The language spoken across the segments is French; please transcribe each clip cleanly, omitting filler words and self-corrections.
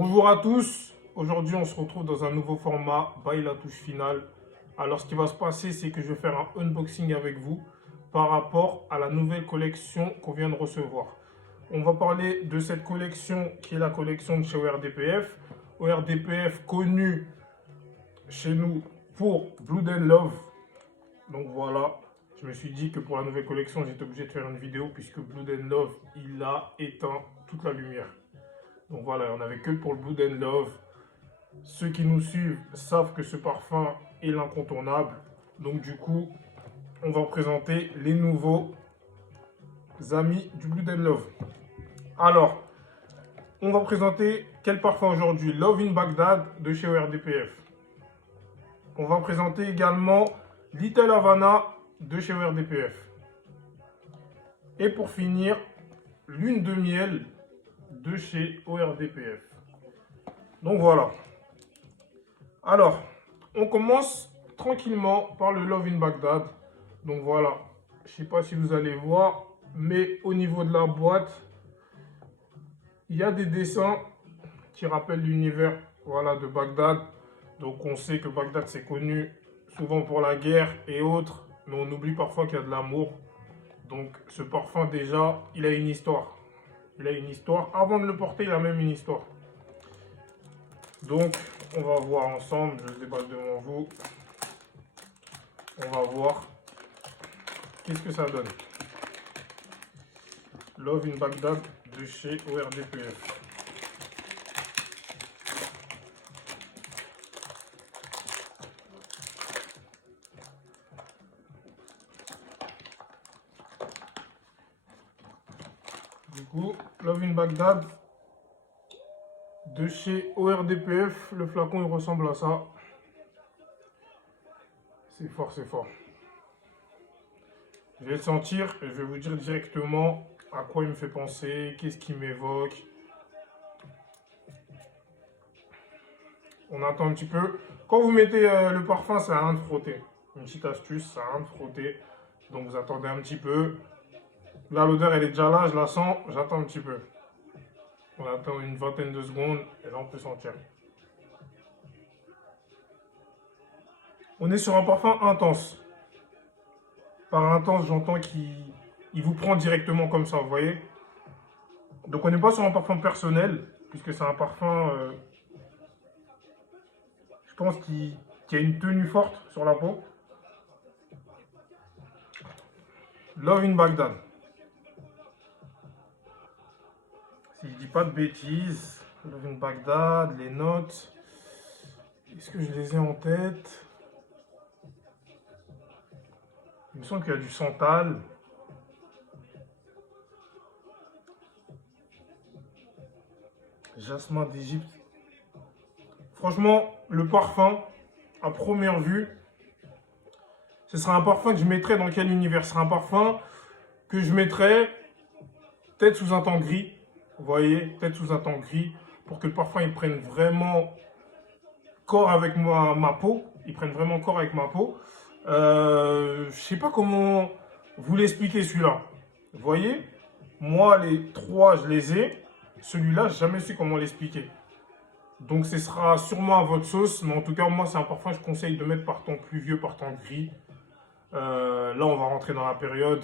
Bonjour à tous, aujourd'hui on se retrouve dans un nouveau format by la touche finale. Alors ce qui va se passer, c'est que je vais faire un unboxing avec vous par rapport à la nouvelle collection qu'on vient de recevoir. On va parler de cette collection qui est la collection de chez ORDPF. ORDPF connu chez nous pour Blood and Love. Donc voilà, je me suis dit que pour la nouvelle collection j'étais obligé de faire une vidéo puisque Blood and Love il a éteint toute la lumière. Donc voilà, on n'avait que pour le Blood and Love. Ceux qui nous suivent savent que ce parfum est l'incontournable. Donc du coup, on va présenter les nouveaux amis du Blood and Love. Alors, on va présenter quel parfum aujourd'hui? Love in Baghdad de chez ORDPF. On va présenter également Little Havana de chez ORDPF. Et pour finir, Lune de miel de chez ORDPF. Donc voilà. Alors, on commence tranquillement par le Love in Baghdad. Donc voilà, je ne sais pas si vous allez voir, mais au niveau de la boîte, il y a des dessins qui rappellent l'univers voilà, de Bagdad. Donc on sait que Bagdad c'est connu souvent pour la guerre et autres, mais on oublie parfois qu'il y a de l'amour. Donc ce parfum déjà, il a une histoire. Il a une histoire. Avant de le porter, il a même une histoire. Donc, on va voir ensemble. Je le déballe devant vous. On va voir qu'est-ce que ça donne. Love in Baghdad de chez ORDPF. Du coup, Love in Baghdad de chez ORDPF. Le flacon, il ressemble à ça. C'est fort, c'est fort. Je vais le sentir et je vais vous dire directement à quoi il me fait penser, qu'est-ce qui m'évoque. On attend un petit peu. Quand vous mettez le parfum, ça a rien de frotter. Une petite astuce, ça a rien de frotter. Donc vous attendez un petit peu. Là, l'odeur, elle est déjà là, je la sens. J'attends un petit peu. On attend une vingtaine de secondes et là, on peut sentir. On est sur un parfum intense. Par intense, j'entends qu'il vous prend directement comme ça, vous voyez. Donc, on n'est pas sur un parfum personnel, puisque c'est un parfum, je pense, qui a une tenue forte sur la peau. Love in Baghdad. Si je dis pas de bêtises, Love in Baghdad, les notes, est-ce que je les ai en tête? Il me semble qu'il y a du santal. Jasmin d'Égypte. Franchement, le parfum, à première vue, ce serait un parfum que je mettrais dans quel univers? Ce serait un parfum que je mettrais peut-être sous un temps gris. Vous voyez, peut-être sous un temps gris, pour que le parfum il prenne vraiment corps avec ma peau. Il prenne vraiment corps avec ma peau. Je sais pas comment vous l'expliquer celui-là. Vous voyez, moi les trois je les ai. Celui-là, j'ai jamais su comment l'expliquer. Donc ce sera sûrement à votre sauce, mais en tout cas moi c'est un parfum que je conseille de mettre par temps pluvieux, par temps gris. Là on va rentrer dans la période,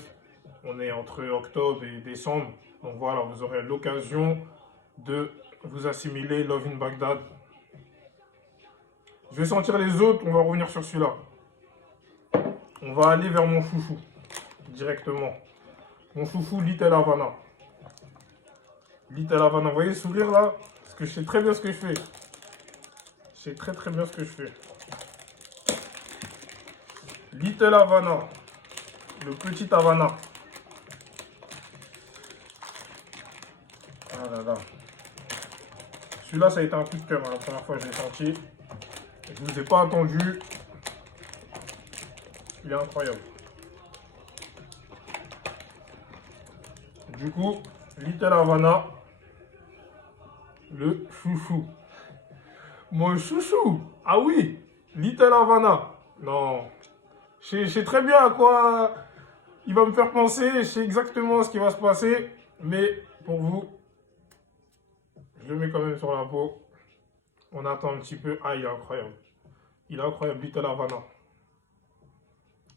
on est entre octobre et décembre. Donc voilà, vous aurez l'occasion de vous assimiler Love in Baghdad. Je vais sentir les autres, on va revenir sur celui-là. On va aller vers mon chouchou, directement. Mon chouchou, Little Havana. Little Havana, vous voyez le sourire là? Parce que je sais très bien ce que je fais. Je sais très bien ce que je fais. Little Havana. Le petit Havana. Ah là là. Celui-là, ça a été un coup de cœur. La première fois que je l'ai senti. Je ne vous ai pas attendu. Il est incroyable. Du coup, Little Havana. Le chouchou. Mon chouchou. Ah oui. Little Havana. Non. Je sais très bien à quoi il va me faire penser. Je sais exactement ce qui va se passer. Mais pour vous, Je le mets quand même sur la peau. On attend un petit peu. Ah, il est incroyable. Il est incroyable, Little Havana.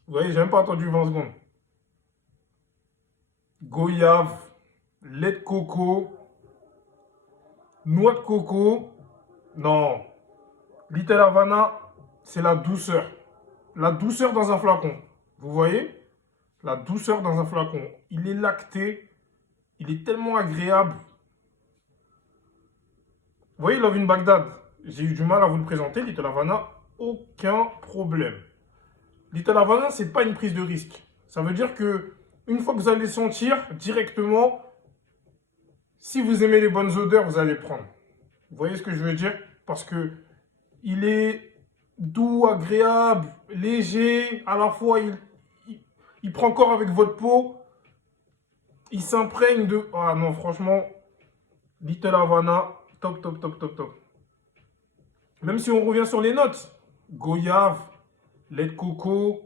Vous voyez, j'ai même pas attendu 20 secondes. Goyave, lait de coco, noix de coco. Non. Little Havana, c'est la douceur. La douceur dans un flacon. Vous voyez? La douceur dans un flacon. Il est lacté. Il est tellement agréable. Vous voyez, Love in Baghdad, j'ai eu du mal à vous le présenter. Little Havana, aucun problème. Little Havana, c'est pas une prise de risque. Ça veut dire que une fois que vous allez sentir directement, si vous aimez les bonnes odeurs, vous allez prendre. Vous voyez ce que je veux dire? Parce que il est doux, agréable, léger, à la fois il prend corps avec votre peau, il s'imprègne de... Ah non, franchement, Little Havana, top, top, top, top, top. Même si on revient sur les notes, goyave, lait de coco,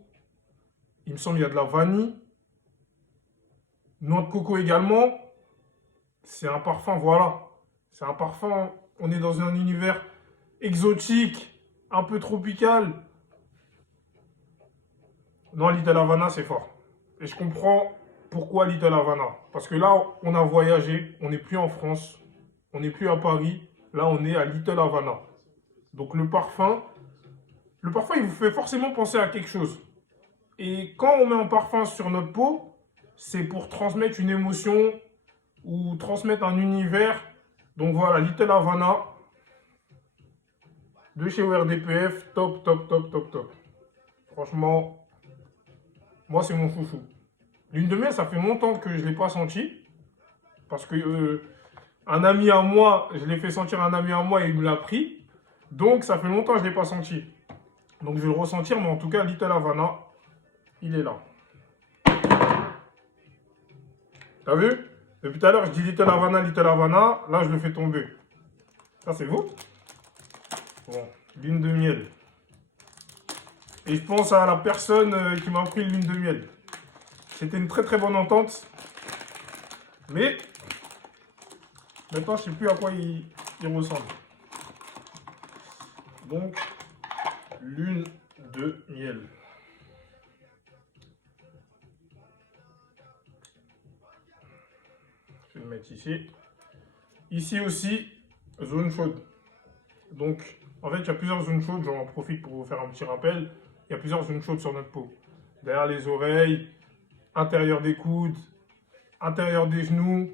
il me semble qu'il y a de la vanille, noix de coco également, c'est un parfum, voilà. C'est un parfum, on est dans un univers exotique, un peu tropical. Non, Little Havana, c'est fort. Et je comprends pourquoi Little Havana. Parce que là, on a voyagé, on n'est plus en France, on n'est plus à Paris. Là, on est à Little Havana. Donc le parfum, il vous fait forcément penser à quelque chose. Et quand on met un parfum sur notre peau, c'est pour transmettre une émotion ou transmettre un univers. Donc voilà, Little Havana de chez ORDPF, top, top, top, top, top. Franchement, moi c'est mon chouchou. Lune de miel, ça fait longtemps que je ne l'ai pas senti. Parce que un ami à moi, je l'ai fait sentir à un ami à moi et il me l'a pris. Donc ça fait longtemps que je ne l'ai pas senti. Donc je vais le ressentir, mais en tout cas, Little Havana, il est là. T'as vu? Depuis tout à l'heure, je dis Little Havana, Little Havana. Là, je le fais tomber. Ça, c'est vous? Bon, lune de miel. Et je pense à la personne qui m'a pris lune de miel. C'était une très très bonne entente. Mais maintenant, je ne sais plus à quoi il ressemble. Donc, lune de miel. Je vais le mettre ici. Ici aussi, zone chaude. Donc, en fait, il y a plusieurs zones chaudes. J'en profite pour vous faire un petit rappel. Il y a plusieurs zones chaudes sur notre peau. Derrière les oreilles, intérieur des coudes, intérieur des genoux.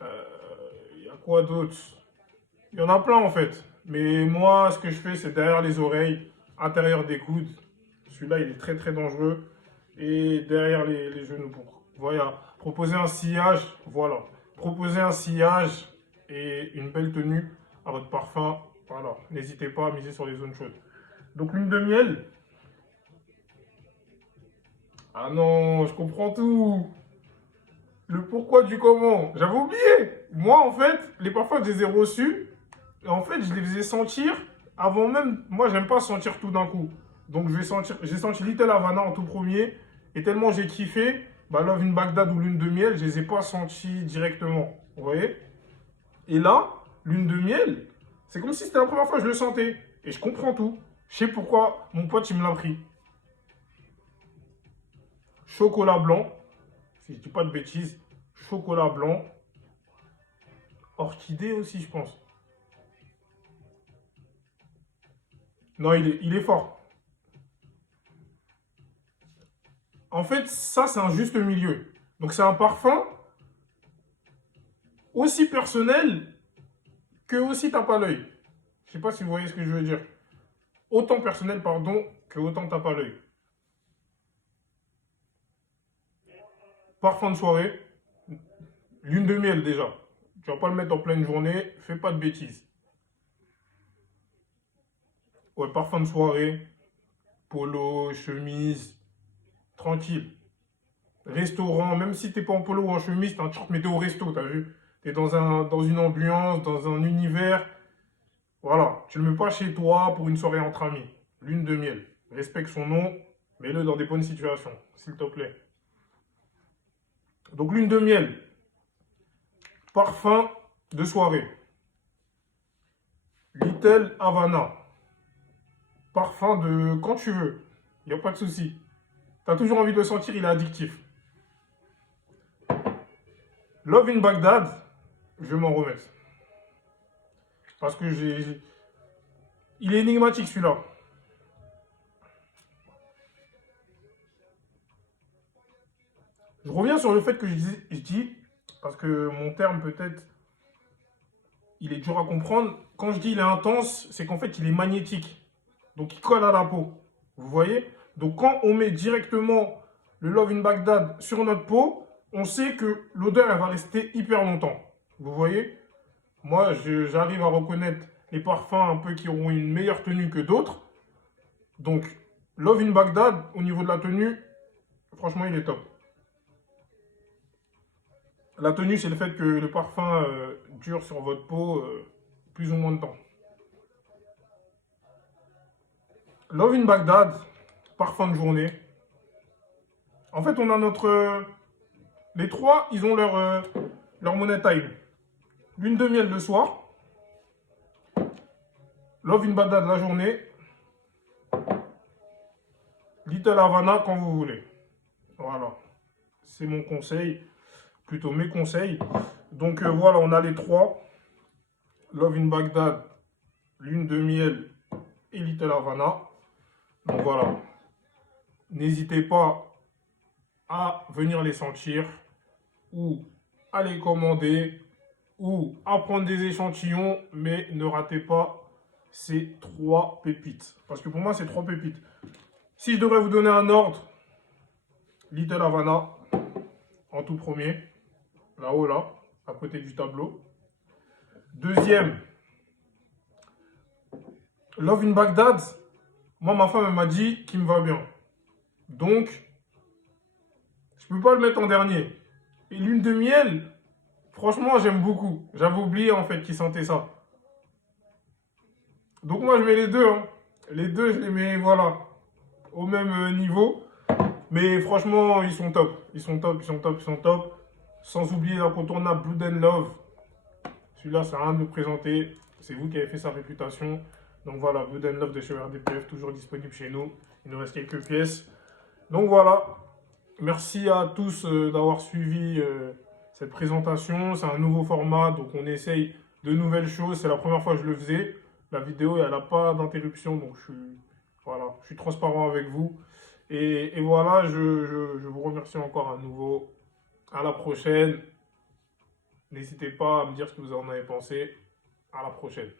Il y a quoi d'autre? Il y en a plein en fait. Mais moi, ce que je fais, c'est derrière les oreilles, intérieur des coudes. Celui-là, il est très très dangereux. Et derrière les genoux. Voilà. Proposer un sillage. Voilà. Proposer un sillage et une belle tenue à votre parfum. Voilà. N'hésitez pas à miser sur les zones chaudes. Donc, lune de miel. Ah non, je comprends tout. Le pourquoi du comment. J'avais oublié. Moi, en fait, les parfums, je les ai reçus. Et en fait, je les faisais sentir avant même. Moi, j'aime pas sentir tout d'un coup. Donc, j'ai senti Little Havana en tout premier. Et tellement j'ai kiffé, bah, Love in Baghdad ou Lune de miel, je les ai pas sentis directement. Vous voyez? Et là, Lune de miel, c'est comme si c'était la première fois que je le sentais. Et je comprends tout. Je sais pourquoi mon pote, il me l'a pris. Chocolat blanc, si je dis pas de bêtises. Chocolat blanc. Orchidée aussi, je pense. Non, il est fort. En fait, ça, c'est un juste milieu. Donc, c'est un parfum aussi personnel que aussi tape à l'œil. Je sais pas si vous voyez ce que je veux dire. Autant personnel, pardon, que autant tape à l'œil. Parfum de soirée, lune de miel déjà. Tu vas pas le mettre en pleine journée, fais pas de bêtises. Ouais, parfum de soirée, polo, chemise, tranquille. Restaurant, même si t'es pas en polo ou en chemise, tu te mets au resto, t'as vu? T'es dans une ambiance, dans un univers. Voilà, tu le mets pas chez toi pour une soirée entre amis. Lune de miel. Respecte son nom, mets-le dans des bonnes situations, s'il te plaît. Donc lune de miel, parfum de soirée. Little Havana. Parfum de quand tu veux. Il n'y a pas de souci. Tu as toujours envie de le sentir, il est addictif. Love in Baghdad, je vais m'en remettre. Parce que il est énigmatique celui-là. Je reviens sur le fait que je dis, parce que mon terme peut-être, il est dur à comprendre. Quand je dis il est intense, c'est qu'en fait il est magnétique. Donc il colle à la peau. Vous voyez? Donc quand on met directement le Love in Baghdad sur notre peau, on sait que l'odeur elle va rester hyper longtemps. Vous voyez? Moi j'arrive à reconnaître les parfums un peu qui auront une meilleure tenue que d'autres. Donc Love in Baghdad, au niveau de la tenue, franchement il est top. La tenue, c'est le fait que le parfum dure sur votre peau plus ou moins de temps. Love in Baghdad, parfum de journée. En fait, on a notre... les trois, ils ont leur money time. Lune de miel le soir. Love in Baghdad la journée. Little Havana quand vous voulez. Voilà. C'est mon conseil. Plutôt mes conseils. Donc voilà, on a les trois. Love in Baghdad, Lune de miel et Little Havana. Donc voilà. N'hésitez pas à venir les sentir ou à les commander ou à prendre des échantillons, mais ne ratez pas ces trois pépites. Parce que pour moi, c'est trois pépites. Si je devrais vous donner un ordre, Little Havana en tout premier, là-haut, là, à côté du tableau. Deuxième, Love in Baghdad. Moi, ma femme, elle m'a dit qu'il me va bien. Donc, je peux pas le mettre en dernier. Et Lune de miel, franchement, j'aime beaucoup. J'avais oublié, en fait, qu'il sentait ça. Donc, moi, je mets les deux. Hein. Les deux, je les mets, voilà, au même niveau. Mais franchement, ils sont top. Ils sont top, ils sont top, ils sont top. Sans oublier l'incontournable Blood and Love. Celui-là, c'est rien de le présenter. C'est vous qui avez fait sa réputation. Donc voilà, Blood and Love de chez RDPF, toujours disponible chez nous. Il nous reste quelques pièces. Donc voilà. Merci à tous d'avoir suivi cette présentation. C'est un nouveau format, donc on essaye de nouvelles choses. C'est la première fois que je le faisais. La vidéo, elle n'a pas d'interruption, donc voilà, je suis transparent avec vous. Et voilà, je vous remercie encore à nouveau. À la prochaine. N'hésitez pas à me dire ce que vous en avez pensé. À la prochaine.